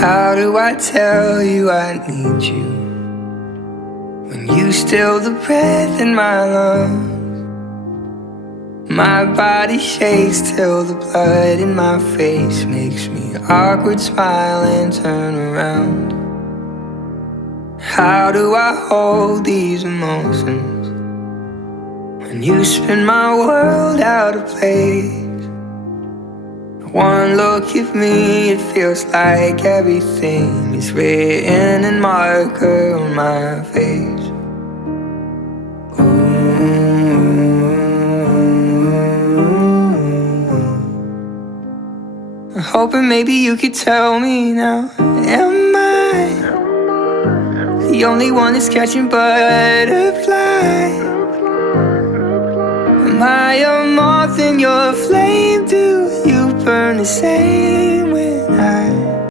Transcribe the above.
How do I tell you I need you when you still the breath in my lungs? My body shakes till the blood in my face makes me awkward smile and turn around. How do I hold these emotions when you spin my world out of place? One look at me, it feels like everything is written in marker on my face. I'm hoping maybe you could tell me now, am I the only one that's catching butterflies? Am I a moth in your flame? Do you burn the same when I